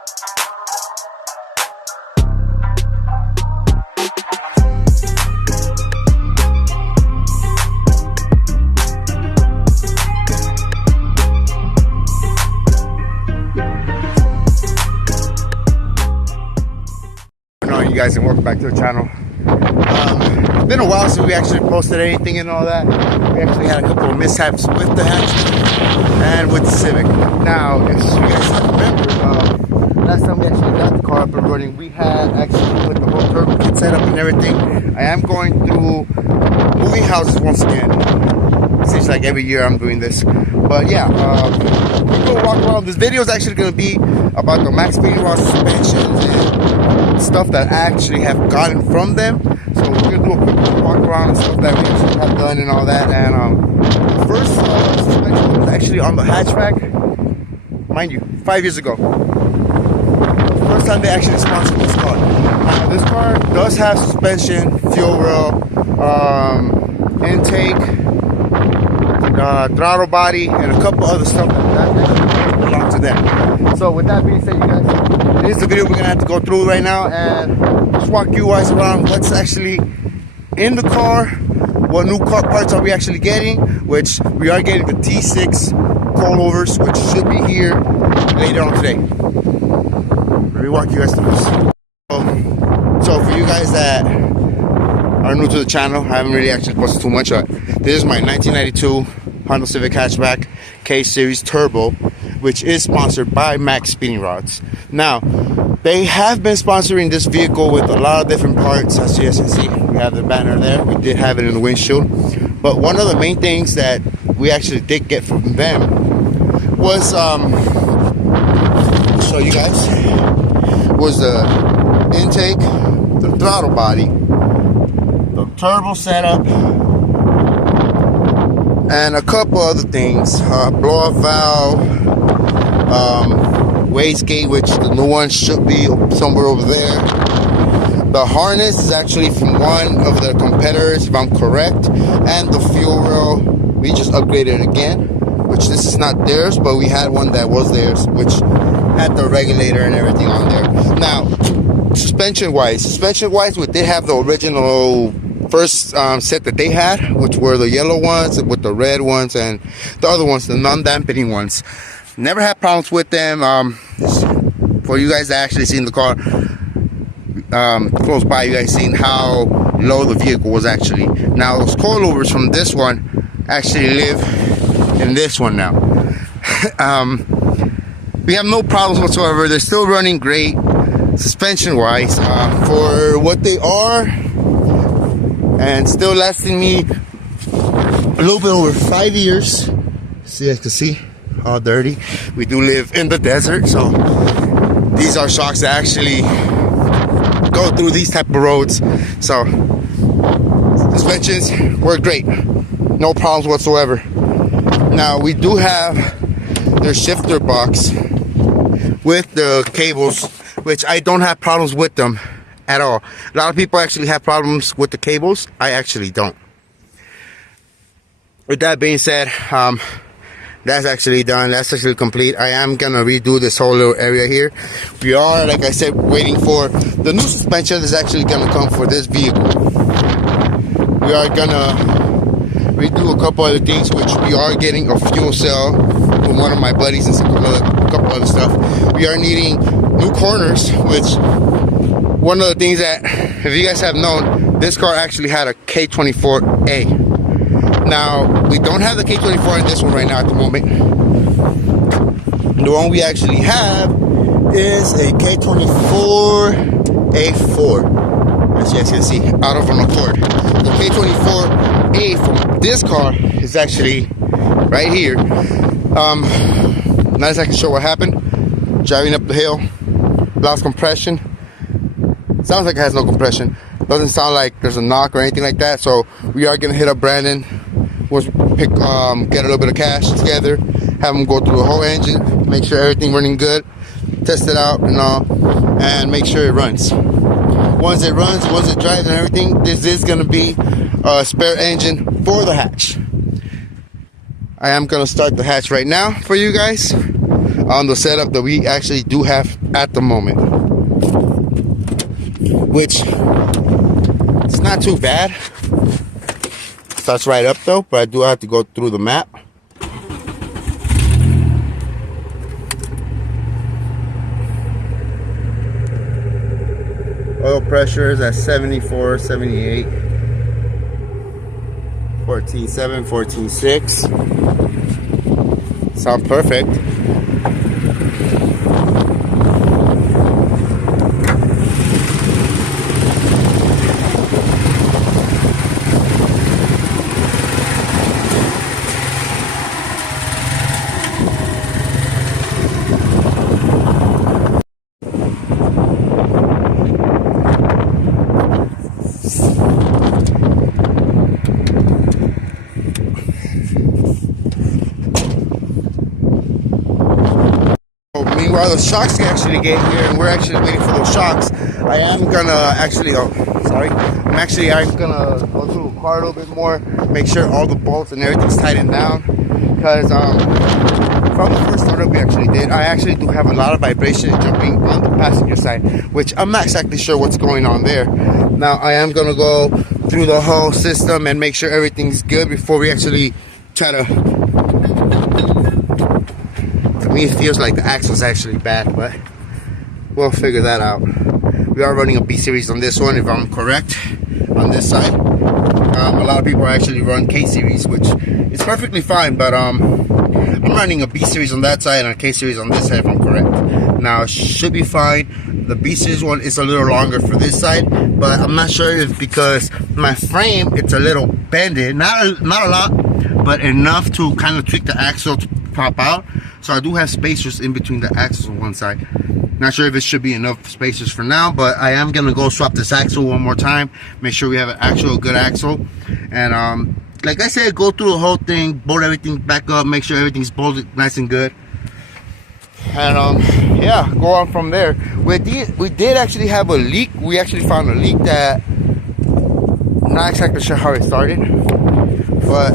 You guys, and welcome back to the channel. It's been a while since we actually posted anything and all that. We actually had a couple of mishaps with the hatch and with the Civic. Now, if you guys have remembered, last time we actually got the car up and running, we had actually put the whole turbo kit set up and everything. I am going through moving houses once again. It seems like every year I'm doing this. But yeah, we're going to walk around. This video is actually going to be about the maxpedingrods suspensions and stuff that I actually have gotten from them. So we're going to do a quick walk around and stuff that we actually have done and all that. And first suspension was actually on the hatchback, mind you, 5 years ago. The first time they actually sponsored this car. This car does have suspension, fuel rail, intake, throttle body, and a couple other stuff that belong to them. So with that being said, you guys, this is the video we're gonna have to go through right now and just walk you guys around what's actually in the car, what new car parts are we actually getting, which we are getting the T6 coilovers, which should be here later on today. Let me walk you guys through this. So for you guys that are new to the channel, I haven't really actually posted too much. This is my 1992 Honda Civic hatchback K-Series Turbo, which is sponsored by maxpedingrods. Now, they have been sponsoring this vehicle with a lot of different parts. As you guys can see, we have the banner there. We did have it in the windshield. But one of the main things that we actually did get from them was, to show you guys, was the intake, the throttle body, the turbo setup, and a couple other things. Blow-off valve, wastegate, which the new one should be somewhere over there. The harness is actually from one of the competitors, if I'm correct. And the fuel rail, we just upgraded it again, which this is not theirs, but we had one that was theirs, which had the regulator and everything on there. Now, suspension wise, we did have the original first set that they had, which were the yellow ones with the red ones and the other ones, the non-dampening ones. Never had problems with them. For you guys that actually seen the car close by, you guys seen how low the vehicle was actually. Now those coilovers from this one actually live in this one now. We have no problems whatsoever. They're still running great suspension wise for what they are, and still lasting me a little bit over 5 years. See, you guys can see how dirty. We do live in the desert, so these are shocks that actually go through these type of roads. So suspensions work great, no problems whatsoever. Now we do have their shifter box with the cables, which I don't have problems with them at all. A lot of people actually have problems with the cables. I actually don't. With that being said, that's actually done. That's actually complete. I am gonna redo this whole little area here. We are, like I said, waiting for the new suspension that's actually gonna come for this vehicle. We are gonna redo a couple other things, which we are getting a fuel cell from one of my buddies and a couple other stuff. We are needing new corners, which one of the things that, if you guys have known, this car actually had a K24A. Now, we don't have the K24 in this one right now at the moment. The one we actually have is a K24A4, as you guys can see, out of an Accord. The K24A from this car is actually right here. Not exactly sure what happened. Driving up the hill, lost compression. Sounds like it has no compression. Doesn't sound like there's a knock or anything like that. So we are gonna hit up Brandon. We'll get a little bit of cash together, have him go through the whole engine, make sure everything running good, test it out and all, and make sure it runs. Once it runs, once it drives and everything, this is gonna be a spare engine for the hatch. I am gonna start the hatch right now for you guys. on the setup that we actually do have at the moment, which it's not too bad. Starts right up though, but I do have to go through the map. Oil pressure is at 74, 78, 14.7, 14.6. Sound perfect. Meanwhile, the shocks can actually get here, and we're actually waiting for those shocks. I am gonna actually, I'm gonna go through the car a little bit more, make sure all the bolts and everything's tightened down. Because from the first startup we actually did, I actually do have a lot of vibration jumping on the passenger side, which I'm not exactly sure what's going on there. Now I am gonna go through the whole system and make sure everything's good before we actually try to. To me, it feels like the axle's actually bad, but we'll figure that out. We are running a B series on this one, if I'm correct, on this side. A lot of people actually run K series, which is perfectly fine, but I'm running a B series on that side and a K series on this side, if I'm correct. Now, it should be fine. The B series one is a little longer for this side, but I'm not sure if because my frame, it's a little bended, not a lot, but enough to kind of tweak the axle to pop out. So I do have spacers in between the axles on one side. Not sure if it should be enough spacers for now, but I am gonna go swap this axle one more time, make sure we have an actual good axle, and like I said, go through the whole thing, bolt everything back up, make sure everything's bolted nice and good, and yeah, go on from there. We did actually have a leak. We actually found a leak that I'm not exactly sure how it started, but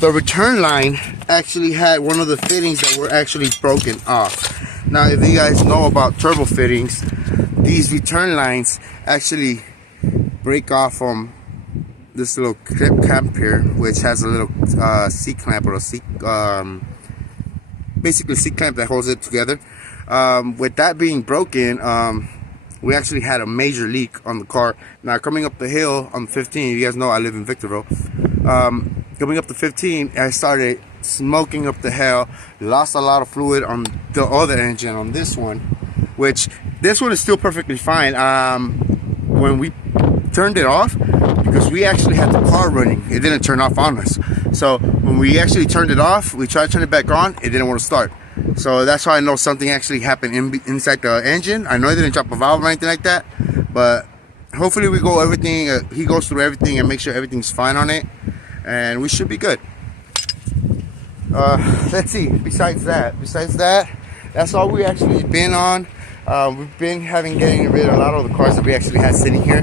the return line actually had one of the fittings that were actually broken off. Now, if you guys know about turbo fittings, these return lines actually break off from this little clip clamp here, which has a little C-clamp or a basically C-clamp that holds it together. With that being broken, we actually had a major leak on the car. Now, coming up the hill on 15, you guys know I live in Victorville. Coming up to 15, I started smoking up the hell, lost a lot of fluid on the other engine on this one, which this one is still perfectly fine. When we turned it off, because we actually had the car running, it didn't turn off on us. So when we actually turned it off, we tried to turn it back on, it didn't want to start. So that's how I know something actually happened inside the engine. I know it didn't drop a valve or anything like that, but hopefully we go everything, he goes through everything and make sure everything's fine on it, and we should be good. Let's see, besides that, that's all we actually been on. We've been getting rid of a lot of the cars that we actually had sitting here.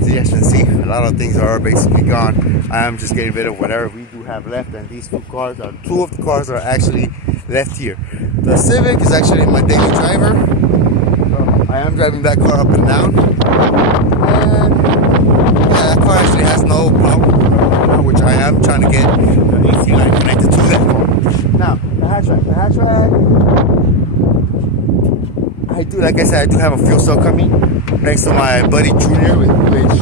As you guys can see, a lot of things are basically gone. I am just getting rid of whatever we do have left, and these two of the cars are actually left here. The Civic is actually my daily driver. So I am driving that car up and down. And yeah, that car actually has no problem, which I am trying to get the AC line connected to that. Now, the hatch rack. Like I said, I do have a fuel cell coming thanks to my buddy Junior, which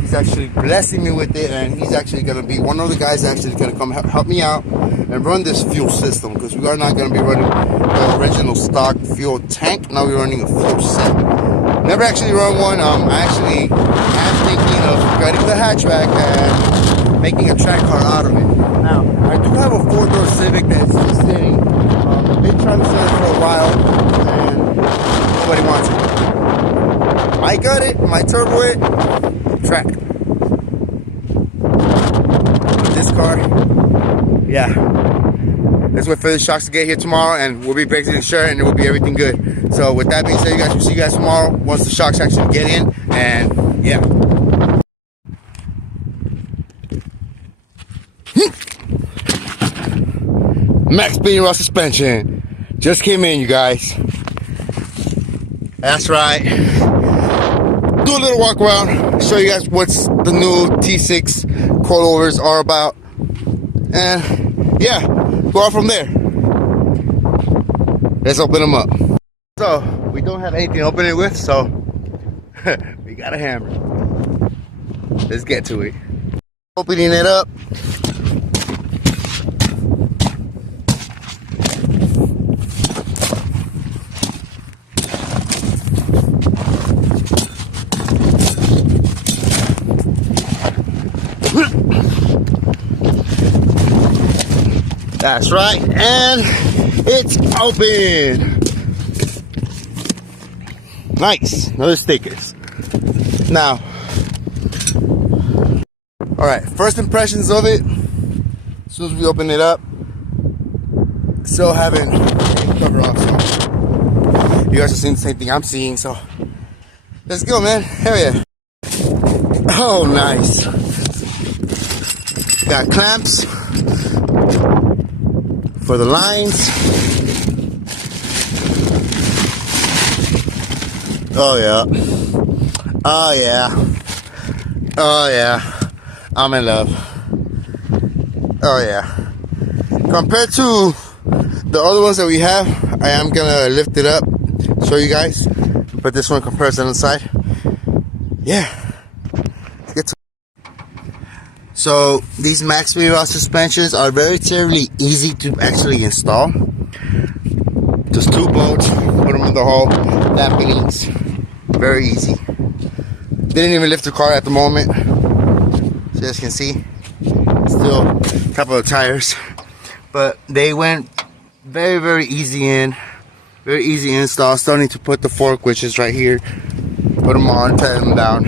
he's actually blessing me with it, and he's actually going to be one of the guys actually going to come help me out and run this fuel system, because we are not going to be running the original stock fuel tank. Now we're running a fuel cell. Never actually run one. I actually am thinking of cutting the hatchback and making a track car out of it. Now, I do have a 4-door Civic that's just sitting. I've been trying to sell it for a while, and nobody wants it. Might gut it, might turbo it, track. This car, yeah. Let's wait for the shocks to get here tomorrow, and we'll be breaking the shirt, and it will be everything good. So with that being said, you guys, we'll see you guys tomorrow once the shocks actually get in, and yeah. Max Speedingrods suspension. just came in, you guys. That's right. Do a little walk around, show you guys what's the new T6 coilovers are about, and yeah, go out from there. Let's open them up. So we don't have anything to open it with, so we got a hammer. Let's get to it. Opening it up. That's right, and it's open. Nice, another stickers. Now, all right, first impressions of it. As soon as we open it up, still haven't cover off, so you guys are seeing the same thing I'm seeing. So let's go, man. Hell yeah! Oh, nice. Got clamps for the lines. Oh yeah. Oh yeah. Oh yeah. I'm in love. Oh yeah. Compared to the other ones that we have, I am gonna lift it up, show you guys. But this one compares on the side. Yeah. Let's get to. So these maxpedingrods suspensions are relatively easy to actually install. Just 2 bolts, put them in the hole, dampenings, very easy. Didn't even lift the car at the moment, so as you can see, still a couple of tires, but they went very easy in, very easy install. Still need to put the fork, which is right here, put them on, tie them down.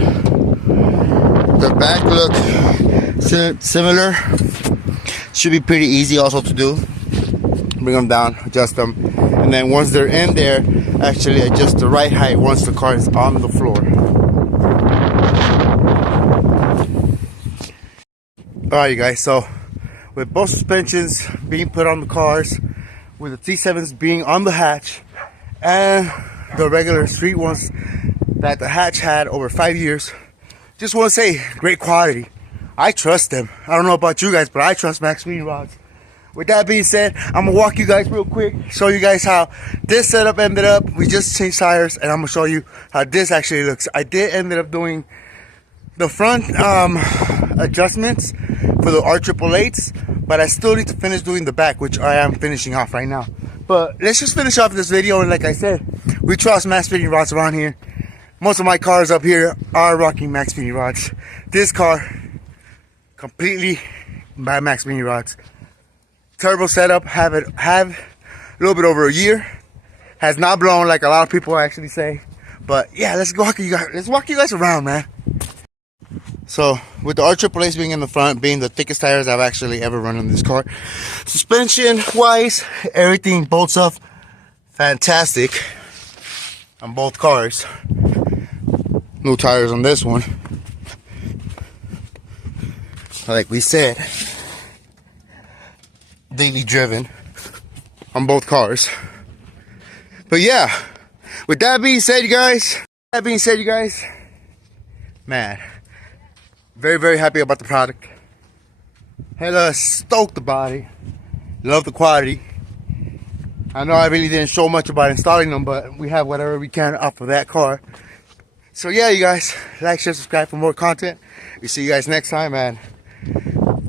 The back look similar, should be pretty easy also to do. Bring them down, adjust them, and then once they're in there, actually adjust the right height once the car is on the floor. Alright, you guys, so with both suspensions being put on the cars, with the T7s being on the hatch, and the regular street ones that the hatch had over 5 years, just want to say, great quality. I trust them. I don't know about you guys, but I trust maxpedingrods. With that being said, I'm gonna walk you guys real quick, show you guys how this setup ended up. We just changed tires, and I'm gonna show you how this actually looks. I did ended up doing the front adjustments for the R888s, but I still need to finish doing the back, which I am finishing off right now. But let's just finish off this video, and like I said, we trust maxpedingrods around here. Most of my cars up here are rocking maxpedingrods. This car, completely by maxpedingrods. Turbo setup, have a little bit over a year. Has not blown like a lot of people actually say. But yeah, let's walk you guys around, man. So with the R888s being in the front, being the thickest tires I've actually ever run in this car, suspension wise, everything bolts up fantastic on both cars. New tires on this one. Like we said, daily driven on both cars. But yeah, with that being said, you guys, man, very happy about the product. Hella stoked about it. Love the quality. I know I really didn't show much about installing them, but we have whatever we can off of that car. So yeah, you guys, like, share, subscribe for more content. We see you guys next time, man.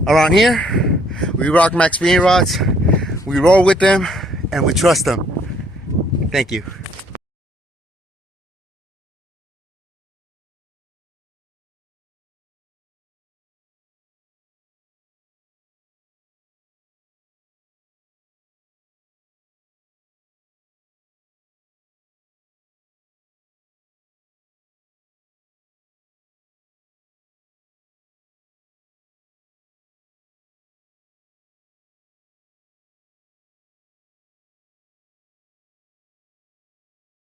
Around here, we rock maxpedingrods, we roll with them, and we trust them. Thank you.